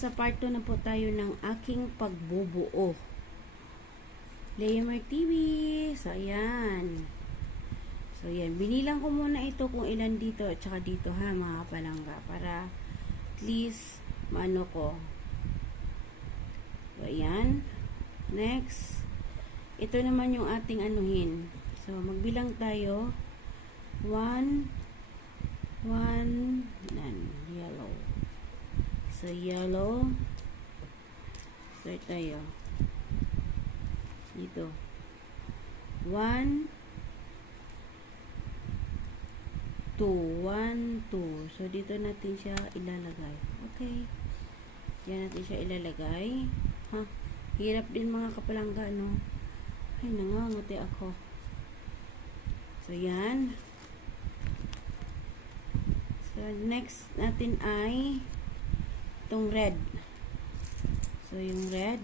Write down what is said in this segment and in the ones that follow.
Nasa part 2 na po tayo ng aking pagbubuo. Leomar TV. So, ayan. So, ayan. Binilang ko muna ito kung ilan dito at saka dito ha, mga kapalangga. Para at least, maano ko. So, ayan. Next. Ito naman yung ating anuhin. So, magbilang tayo. 1, yellow. So, yellow. Start tayo. Dito. 1, 2. 1, 2. So, dito natin siya ilalagay. Okay. Yan natin siya ilalagay. Ha? Hirap din mga kapalangga, no? Ay, nanganguti ako. So, yan. So, next natin ay itong red. So, yung red.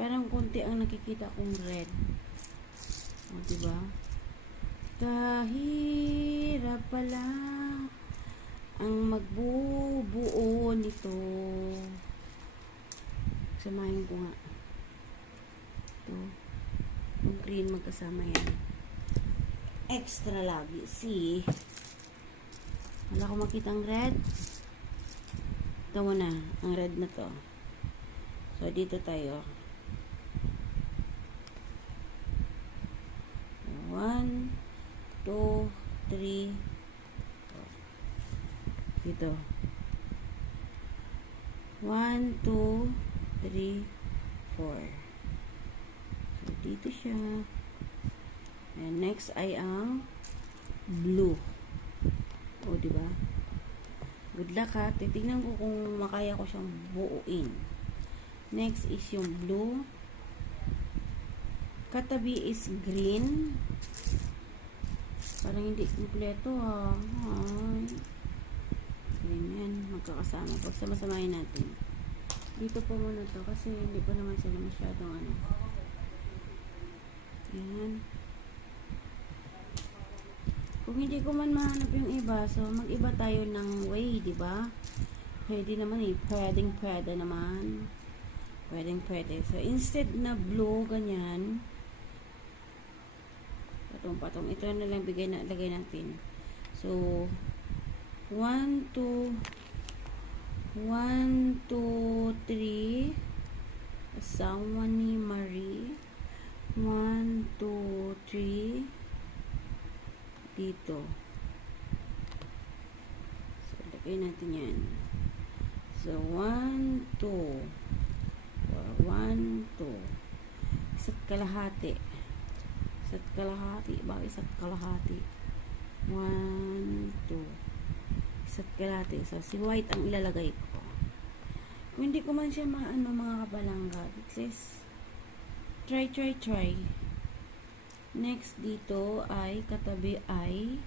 Parang konti ang nakikita kong red. O, diba? Kahirap pala ang magbubuo nito. Samahin ko nga. Ito. Yung green magkasama yan. Extra lagi. See? Wala ko makitang red. Ito muna. Ang red na to. So, dito tayo. 1, 2, 3. Dito. 1, 2, 3, 4. So, dito siya. And next ay ang blue. O, diba? Good luck ha. Titignan ko kung makaya ko siyang buuin. Next is yung blue. Katabi is green. Parang hindi kompleto ha. Ay. Green yan. Magkakasama. Pagsama-samahin natin. Dito po muna to kasi hindi pa naman sila masyadong ano. Yan. Kung hindi ko man mahanap yung iba, so mag-iba tayo ng way, di ba? Pwede naman eh. Pwede naman. Pwede. So, instead na blue, ganyan. Patong-patong. Ito na lang lagay natin. So, 1, 2, 3. Asawa ni Marie. 1, 2, 3. Dito. So, lagay natin yan. So, 1, 2. 1, 2. Isa't kalahati. Bakit isa't kalahati? 1, 2. Isa't kalahati. So, si white ang ilalagay ko. Kung hindi ko man siya maano mga kapalangga, at least try. Next dito ay katabi ay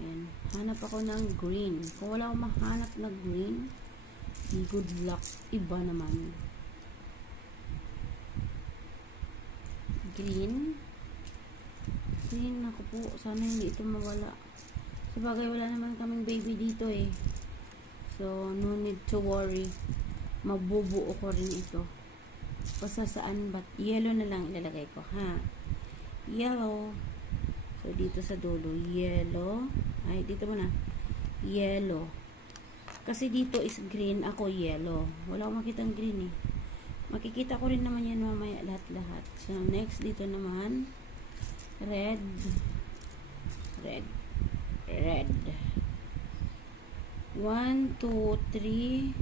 ayan, hanap ako ng green. Kung wala akong mahanap na green, good luck. Iba naman. Green, ako po. Sana hindi ito mawala. Sabagay, wala naman kaming baby dito eh. So, no need to worry. Mabubuo ko rin ito. Basta saan ba? Yellow na lang ilalagay ko, ha? Yellow. So, dito sa dulo, yellow. Ay, dito muna. Yellow. Kasi dito is green, ako yellow. Wala akong makitang green eh. Makikita ko rin naman yan mamaya lahat-lahat. So, next dito naman, red. 1, 2, 3.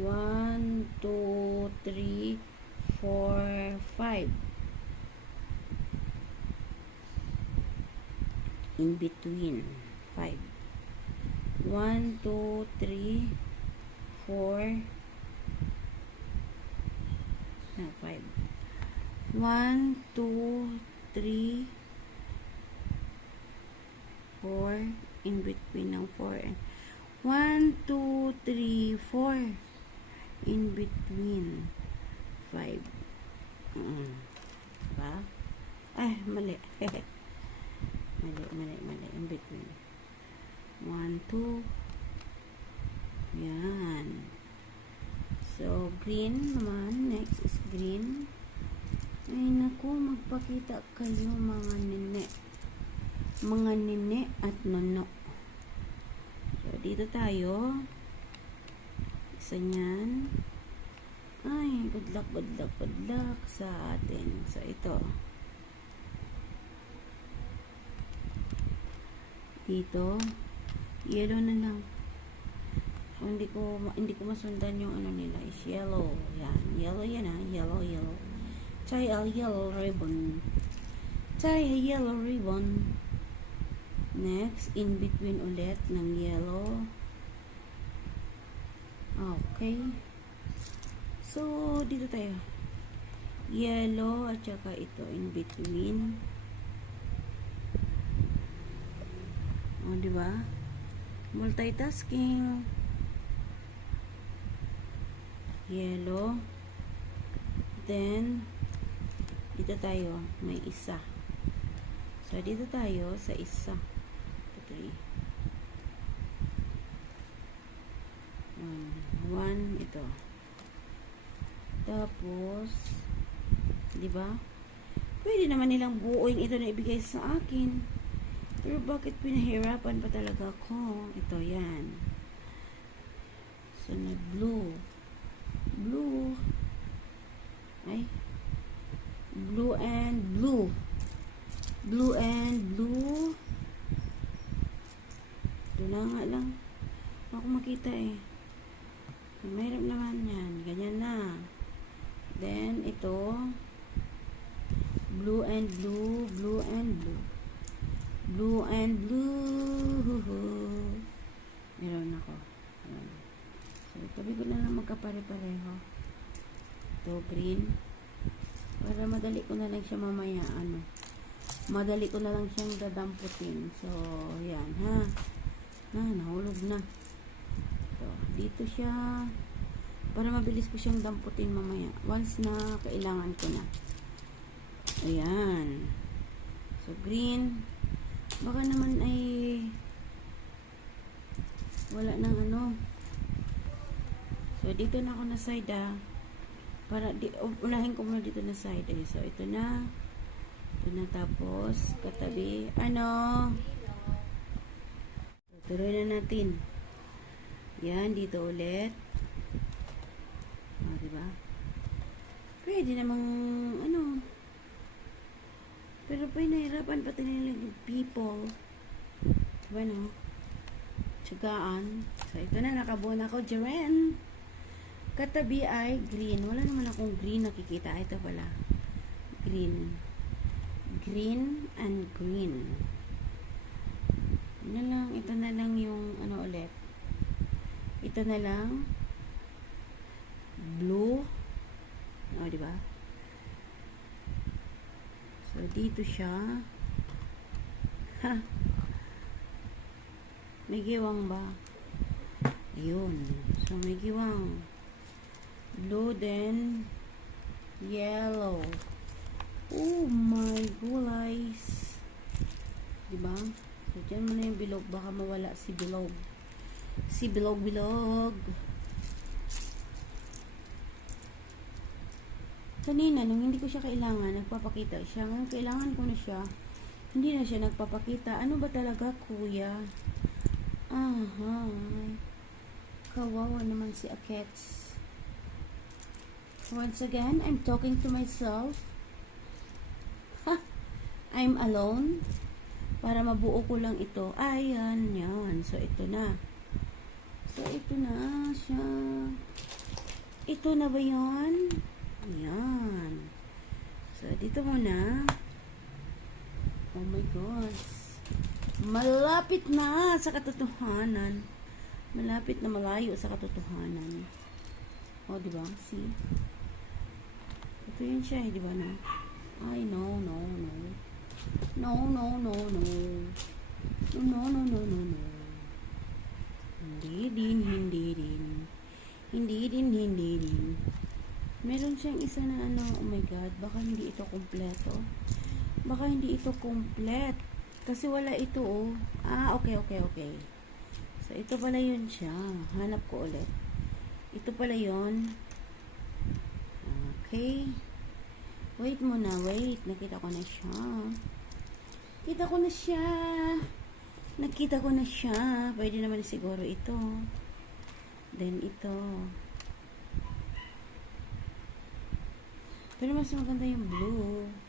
1, 2, 3, 4, 5. In between, 5. 1, 2, 3, 4. 5. 1, 2, 3, 4. In between ng 4. 1, 2, 3, 4. In between 5. Diba? Ay, mali. mali. In between. 1, 2, Yan. So, green naman. Next is green. Ay, naku, magpakita kayo mga nene. Mga nene at nono. So, dito tayo. Isa niyan. Ay, good luck, good luck, good luck sa atin. So, ito. Dito. Yellow na lang. So, hindi ko masundan yung ano nila. Is yellow. Yan. Yellow yan ha. Yellow, yellow. Tie a yellow ribbon. Tie a yellow ribbon. Next, in between ulit ng yellow. Okay. So, dito tayo. Yellow at saka ito in between. O, diba? Multitasking. Yellow. Then, dito tayo. May isa. So, dito tayo sa isa. 3. 1, ito. Tapos, di ba? Pwede naman nilang buuin ito na ibigay sa akin. Pero bakit pinahirapan pa talaga ako? Ito, yan. So, na blue. Blue. Ay. Blue and blue. Blue and blue. Ito na nga lang. Ako makita eh. Mayroon naman yan. Ganyan na. Then, ito. Blue and blue. Blue and blue. Blue and blue. Meron ako. Ayan. So, tabi ko na lang magkapare-pareho. Ito, green. Para madali ko na lang siya mamaya, madali ko na lang siyang dadamputin. So, yan, ha. Nahulog na. Ito, dito siya. Para mabilis ko siyang damputin mamaya. Once na kailangan ko na. Ayan. So, green. Baka naman ay wala nang So, dito na ako na side, para ulahin ko muna dito na side. So, ito na. Ito na, tapos katabi. Tuloy na natin. Yan, dito ulit. Diba? Pwede namang pero pinahirapan pati nila yung people. Diba, no? Tsagaan. So, ito na, nakabuo na ako. Jaren. Katabi ay green. Wala naman akong green nakikita. Ito pala. Green. Green and green. Ito na lang yung ulit. Ito na lang. Blue. Diba? So, dito siya. Ha. May giwang ba? Ayun. So, may giwang. Blue, then yellow. Oh my guys. Diba? So, dyan mo na yung bilog. Baka mawala si bilog. Si bilog-bilog. Kanina, nung hindi ko siya kailangan, nagpapakita siya. Ngayon, kailangan ko na siya. Hindi na siya nagpapakita. Ano ba talaga, kuya? Aha. Kawawa naman si Akets. Once again, I'm talking to myself. Ha! I'm alone. Para mabuo ko lang ito. Ayan, yan. So, ito na. So, ito na siya. Ito na ba yan? Ayan. So, dito muna. Oh my gosh. Malapit na sa katotohanan. Malapit na malayo sa katotohanan. Oh, diba? See? Ito yun siya, diba na? Ay, no. No. Hindi din. Meron siyang isa na oh my god, baka hindi ito kompleto. Kasi wala ito, oh. Okay. So, ito pala yun siya. Hanap ko ulit. Ito pala yun. Okay. Wait muna, wait. Nakita ko na siya. Kita ko na siya. Nakita ko na siya. Pwede naman siguro ito. Then ito. Pero mas maganda yung blue.